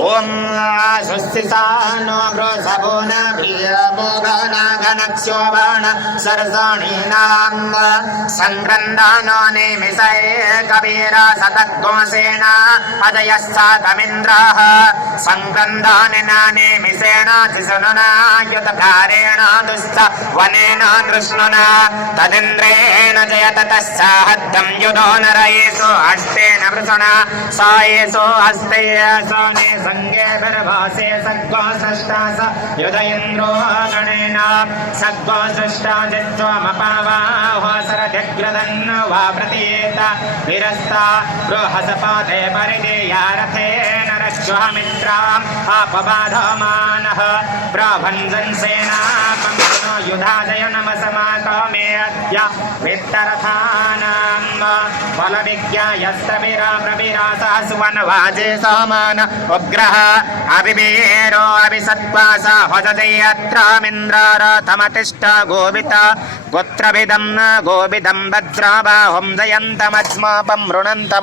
ఓం స్వస్తిసానో వృషభోన ప్రియభోగన గణక్షోభణ సరసాణీనాం సంగ్రంథానో నిమిషై కబీర సతద్గోసేన అజయశ్చాతమింద్రః సంగ్రంథాని నిమిషేణ జిసునునాయుతకారేణ దుస్త వనేన కృష్ణునా తదింద్రేణ జయత తస్సాహద్దం యుధో నరయేషు హస్తేన వృషణ సాయేషు హస్తే Soane సంగే విర్భాసే సద్గో సృష్టా స యుధ ఇంద్రో గణేన సద్గో సృష్టా జిత్వమపావాహో సరధిగ్రదన్ వా ప్రతీత విరస్తా బృహసపాదే పరిదేయారథేన రక్షమిత్రాం ఆపబాధమానః ప్రభంజన్ సేనా యుధాజయ నమసమాకామే అద్య విత్తరథానాం బలవిజ్ఞాయస్త్రవిరా ప్రవిరాసా సువన్వాజే సామాన ఉగ్రహ అభివీరో అభిసత్వాస హజదయత్రామింద్రారథమతిష్ట గోవిత పుత్రభిదం గోవిదం వజ్రాబాహుం జయంతమజ్మాపం రుణంతమో